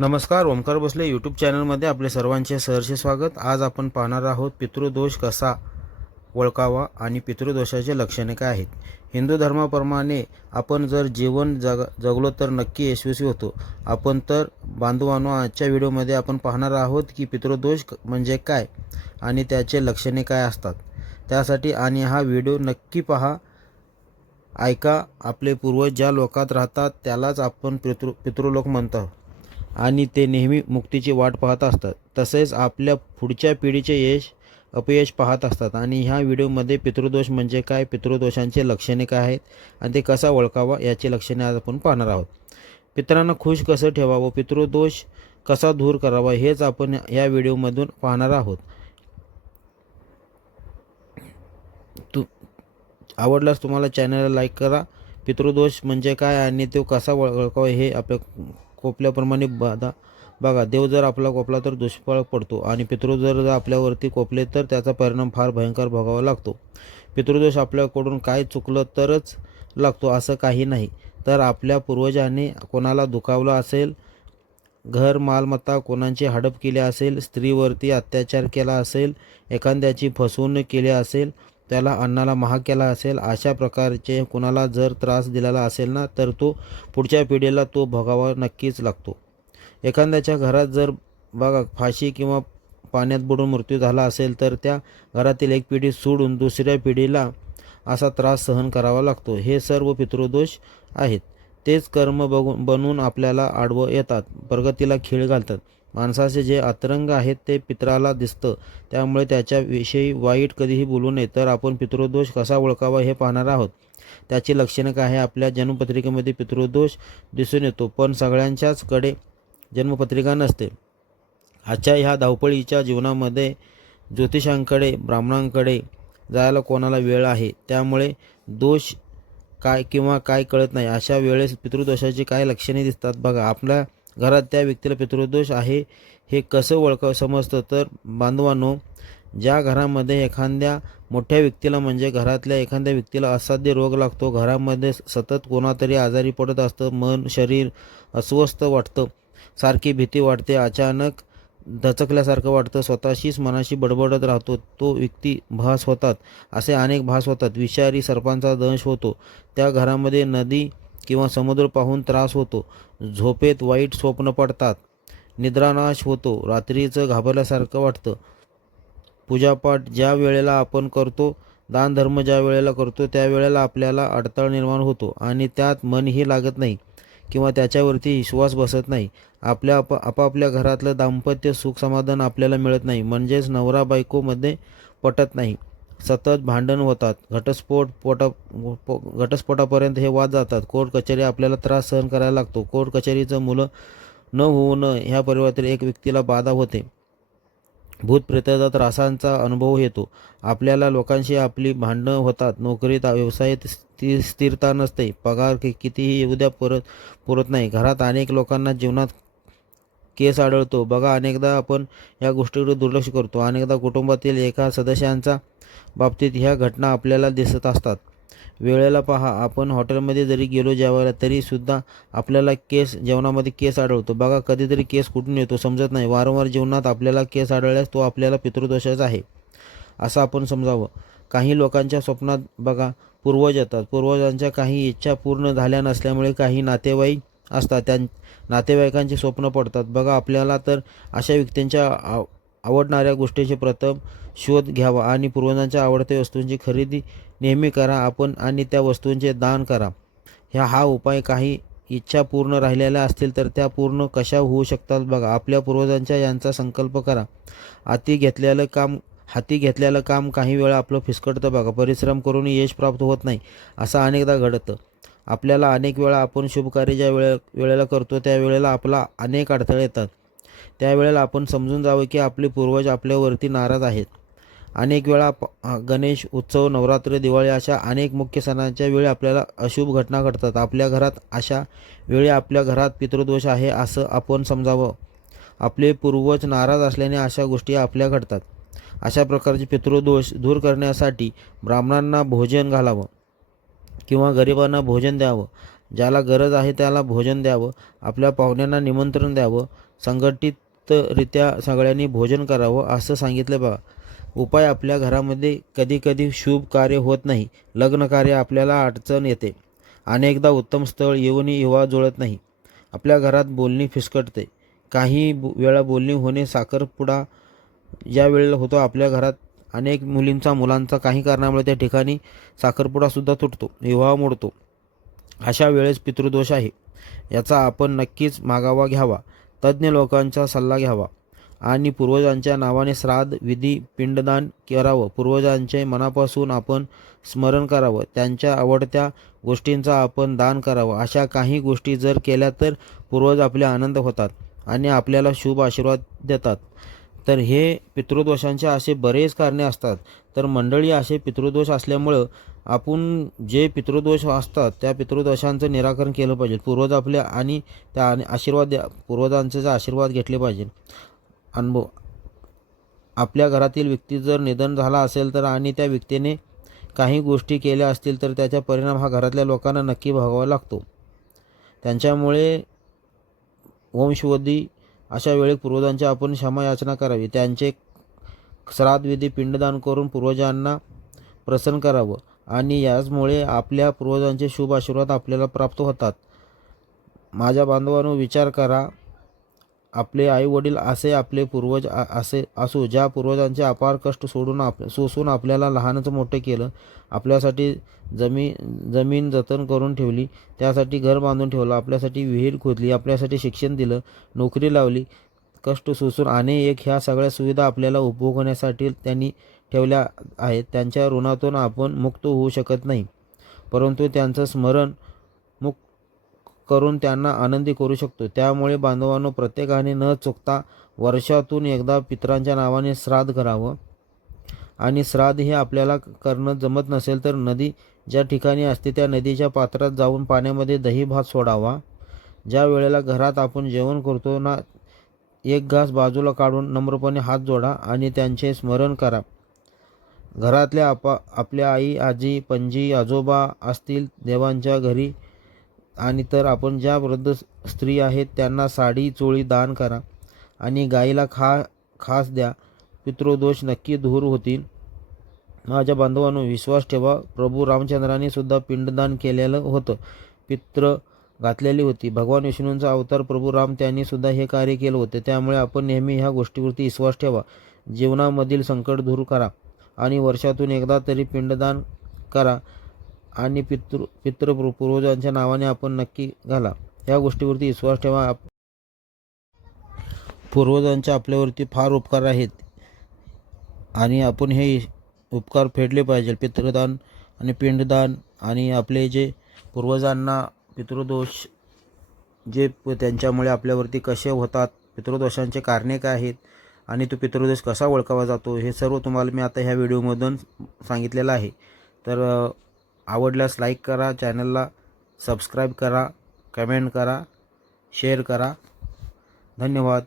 नमस्कार. ओमकार भोसले यूट्यूब चॅनलमध्ये आपले सर्वांचे सहर्ष स्वागत. आज आपण पाहणार आहोत पितृदोष कसा ओळखावा आणि पितृदोषाचे लक्षणे काय आहेत. हिंदू धर्माप्रमाणे आपण जर जीवन जगलो तर नक्की यशस्वी होतो. आपण तर बांधवांनो, आजच्या व्हिडिओमध्ये आपण पाहणार आहोत की पितृदोष म्हणजे काय आणि त्याचे लक्षणे काय असतात. त्यासाठी आणि हा व्हिडिओ नक्की पहा, ऐका. आपले पूर्वज ज्या लोकात राहतात त्यालाच आपण पितृलोक म्हणतो आणि ते नेहमी मुक्तीची वाट पाहत असतात. तसेच आपल्या पुढच्या पिढीचे अपयश पाहत असतात. आणि ह्या व्हिडिओमध्ये पितृदोष म्हणजे काय, पितृदोषांचे लक्षणे काय आहेत आणि ते कसा ओळखावा याची लक्षणे आज आपण पाहणार आहोत. पितरांना खुश कसं ठेवावं, पितृदोष कसा दूर करावा हेच आपण या व्हिडिओमधून पाहणार आहोत. आवडल्यास तुम्हाला चॅनलला लाईक करा. पितृदोष म्हणजे काय आणि तो कसा ओळखावा हे आपल्या कोपल्याप्रमाणे बघा. देव जर आपला कोपला तर दुष्फळ पडतो आणि पितृ जर आपल्यावरती कोपले तर त्याचा परिणाम फार भयंकर भोगावा लागतो. पितृदोष आपल्याकडून काय चुकलं तरच लागतो असं काही नाही. तर आपल्या पूर्वजांनी कोणाला दुखावलं असेल, घर मालमत्ता कोणाची हडप केली असेल, स्त्रीवरती अत्याचार केला असेल, एखाद्याची फसवणूक केली असेल, त्याला अन्नाला महाग केला असेल, अशा प्रकारचे कुणाला जर त्रास दिलेला असेल ना, तर तो पुढच्या पिढीला तो भोगावा नक्कीच लागतो. एखाद्याच्या घरात जर बघा फाशी किंवा पाण्यात बुडून मृत्यू झाला असेल तर त्या घरातील एक पिढी सोडून दुसऱ्या पिढीला असा त्रास सहन करावा लागतो. हे सर्व पितृदोष आहेत. तेच कर्म बनून आपल्याला आडवं येतात, प्रगतीला खीळ घालतात. माणसाचे जे अंतरंग आहेत ते पितराला दिसतं, त्यामुळे त्याच्याविषयी वाईट कधीही बोलू नये. तर आपण पितृदोष कसा ओळखावा हे पाहणार आहोत. त्याची लक्षणे काय आहे. आपल्या जन्मपत्रिकेमध्ये पितृदोष दिसून येतो, पण सगळ्यांच्याच कडे जन्मपत्रिका नसते. आजच्या ह्या धावपळीच्या जीवनामध्ये ज्योतिषांकडे, ब्राह्मणांकडे जायला कोणाला वेळ आहे, त्यामुळे दोष काय किंवा काय कळत नाही. अशा वेळेस पितृदोषाची काय लक्षणे दिसतात बघा. आपल्या घरात त्या व्यक्तीला पितृदोष आहे हे कसं समजतं. तर बांधवांनो, ज्या घरामध्ये एखाद्या मोठ्या व्यक्तीला म्हणजे घरातल्या एखाद्या व्यक्तीला असाध्य रोग लागतो, घरामध्ये सतत कोणातरी आजारी पडत असतं, मन शरीर अस्वस्थ वाटतं, सारखी भीती वाटते, अचानक दचकल्यासारखं वाटतं, स्वतःशीच मनाशी बडबडत राहतो, तो व्यक्ती भास होतात, असे अनेक भास होतात. विषारी सर्पांचा दंश होतो, त्या घरामध्ये नदी किंवा समुद्र पाहून त्रास होतो, झोपेत वाईट स्वप्न पडतात, निद्रानाश होतो, रात्रीचं घाबरल्यासारखं वाटतं. पूजापाठ ज्या वेळेला आपण करतो, दानधर्म ज्या वेळेला करतो, त्यावेळेला आपल्याला अडथळा निर्माण होतो आणि त्यात मनही लागत नाही किंवा त्याच्यावरती विश्वास बसत नाही. आपापल्या घरातलं दाम्पत्य सुख समाधान आपल्याला मिळत नाही, म्हणजेच नवरा बायकोमध्ये पटत नाही. सतत भांडण होतात, घटस्फोटापर्यंत हे वाद जातात. कोर्ट कचेरी आपल्याला त्रास सहन करायला लागतो. कोर्ट कचेरीचं मुलं न होणं ह्या परिवारातील एक व्यक्तीला बाधा होते. भूतप्रेताचा त्रासांचा अनुभव येतो. आपल्याला लोकांशी आपली भांडणं होतात. नोकरीत व्यवसायात स्थिरता नसते. पगार कितीही येऊ द्या पुरत नाही. घरात अनेक लोकांना जीवनात केस आढळतो बघा. अनेकदा आपण या गोष्टीकडे दुर्लक्ष करतो. अनेकदा कुटुंबातील एका सदस्यांच्या बाबतीत ह्या घटना आपल्याला दिसत असतात. वेळेला पहा, आपण हॉटेलमध्ये जरी गेलो जेवायला तरीसुद्धा आपल्याला जेवणामध्ये केस आढळतो बघा. कधीतरी केस कुठून येतो समजत नाही. वारंवार जीवनात आपल्याला केस आढळल्यास तो आपल्याला पितृदोषाचा आहे असं आपण समजावं. काही लोकांच्या स्वप्नात बघा पूर्वज येतात. पूर्वजांच्या काही इच्छा पूर्ण झाल्या नसल्यामुळे काही नातेवाईक असतात, त्या नातेवाईकांची स्वप्न पडतात बघा आपल्याला. तर अशा व्यक्तींच्या आवडणाऱ्या गोष्टींचे प्रथम शोध घ्यावा आणि पूर्वजांच्या आवडत्या वस्तूंची खरेदी नेहमी करा आपण आणि त्या वस्तूंचे दान करा. हा उपाय. काही इच्छा पूर्ण राहिलेल्या असतील तर त्या पूर्ण कशा होऊ शकतात बघा. आपल्या पूर्वजांच्या यांचा संकल्प करा. हाती घेतलेलं काम काही वेळा आपलं फिसकटतं बघा. परिश्रम करून यश प्राप्त होत नाही असं अनेकदा घडतं आपल्याला. अनेक वेळा आपण शुभकार्य ज्या वेळेला करतो त्यावेळेला आपला अनेक अडथळे येतात. त्यावेळेला आपण समजून जावं की आपले पूर्वज आपल्यावरती नाराज आहेत. अनेक वेळा गणेश उत्सव, नवरात्र, दिवाळी अशा अनेक मुख्य सणांच्या वेळी आपल्याला अशुभ घटना घडतात आपल्या घरात. अशा वेळी आपल्या घरात पितृदोष आहे असं आपण समजावं. आपले पूर्वज नाराज असल्याने अशा गोष्टी आपल्या घडतात. अशा प्रकारचे पितृदोष दूर करण्यासाठी ब्राह्मणांना भोजन घालावं किंवा गरिबांना भोजन द्यावं. ज्याला गरज आहे त्याला भोजन द्यावं, आपल्या पाहुण्यांना निमंत्रण द्यावं, संघटितरित्या सगळ्यांनी भोजन करावं असं सांगितलं बघा. उपाय आपल्या घरामध्ये कधीकधी शुभ कार्य होत नाही, लग्न कार्य आपल्याला अडचण येते, अनेकदा उत्तम स्थळ येऊनही युवा जुळत नाही, आपल्या घरात बोलणी फिसकटते, काही वेळा बोलणी होणे साखरपुडा ज्या वेळेला होतो आपल्या घरात अनेक मुलांचा काही कारणामुळे त्या ठिकाणी साखरपुडासुद्धा तुटतो, विवाह मोडतो. अशा वेळेस पितृदोष आहे, याचा आपण नक्कीच मागोवा घ्यावा, तज्ज्ञ लोकांचा सल्ला घ्यावा आणि पूर्वजांच्या नावाने श्राद्ध विधी पिंडदान करावं. पूर्वजांचे मनापासून आपण स्मरण करावं, त्यांच्या आवडत्या गोष्टींचा आपण दान करावं. अशा काही गोष्टी जर केल्या तर पूर्वज आपले आनंद होतात आणि आपल्याला शुभ आशीर्वाद देतात. तर हे पितृदोषांचे असे बरेच कारणे असतात. तर मंडळी, असे पितृदोष असल्यामुळं आपण जे पितृदोष असतात त्या पितृदोषांचं निराकरण केलं पाहिजे. पूर्वज आपल्या आणि त्या पूर्वजांचे जे आशीर्वाद घेतले पाहिजे. अनुभव, आपल्या घरातील व्यक्ती जर निधन झाला असेल तर आणि त्या व्यक्तीने काही गोष्टी केल्या असतील तर त्याचा परिणाम हा घरातल्या लोकांना नक्की भोगावा लागतो. त्यांच्यामुळे वंशवृद्धी अशा वेळी पूर्वजांची आपण क्षमायाचना करावी, त्यांचे श्राद्धविधी पिंडदान करून पूर्वजांना प्रसन्न करावं आणि याचमुळे आपल्या पूर्वजांचे शुभ आशीर्वाद आपल्याला प्राप्त होतात. माझ्या बांधवांनो, विचार करा, आपले आईवडील असे आपले पूर्वज असे असो, ज्या पूर्वजांचे अपार कष्ट सोसून आपल्याला लहानचं मोठं केलं, आपल्यासाठी जमीन जतन करून ठेवली, त्यासाठी घर बांधून ठेवलं, आपल्यासाठी विहीर खोदली, आपल्यासाठी शिक्षण दिलं, नोकरी लावली, कष्ट सोसून अनेक ह्या सगळ्या सुविधा आपल्याला उपभोगण्यासाठी त्यांनी ठेवल्या आहेत. त्यांच्या ऋणातून आपण मुक्त होऊ शकत नाही, परंतु त्यांचं स्मरण करून त्यांना आनंदी करू शकतो. त्यामुळे बांधवांनो, प्रत्येकाने न चुकता वर्षातून एकदा पितरांच्या नावाने श्राद्ध करावं आणि श्राद्ध हे आपल्याला करणं जमत नसेल तर नदी ज्या ठिकाणी असते त्या नदीच्या पात्रात जाऊन पाण्यामध्ये दही भात सोडावा. ज्या वेळेला घरात आपण जेवण करतो ना, एक घास बाजूला काढून नम्रपणे हात जोडा आणि त्यांचे स्मरण करा. घरातल्या आपल्या आई, आजी, पणजी, आजोबा असतील देवांच्या घरी आणि तर आपण ज्या वृद्ध स्त्री आहेत त्यांना साडी चोळी दान करा आणि गाईला खास द्या. पितृदोष नक्की दूर होतील. माझ्या बांधवांनो, विश्वास ठेवा, प्रभू रामचंद्रांनी सुद्धा पिंडदान केलेलं होतं, पित्र घातलेली होती. भगवान विष्णूंचा अवतार प्रभू राम त्यांनी सुद्धा हे कार्य केलं होतं. त्यामुळे आपण नेहमी ह्या गोष्टीवरती विश्वास ठेवा, जीवनामधील संकट दूर करा आणि वर्षातून एकदा तरी पिंडदान करा आणि पूर्वजांच्या नावाने आपण नक्की घाला. या गोष्टीवरती विश्वास ठेवा. पूर्वजांचे आपल्यावरती फार उपकार आहेत आणि आपण हे उपकार फेडले पाहिजे. पितृदान आणि पिंडदान आणि आपले जे पूर्वजांना पितृदोष जे त्यांच्यामुळे आपल्यावरती कसे होतात, पितृदोषांचे कारणे काय आहेत आणि तो पितृदोष कसा ओळखावा जातो, हे सर्व तुम्हाला मी आता ह्या व्हिडिओमधून सांगितलेलं आहे. तर आवडल्यास लाईक करा, चॅनलला सबस्क्राईब करा, कमेंट करा, शेअर करा. धन्यवाद.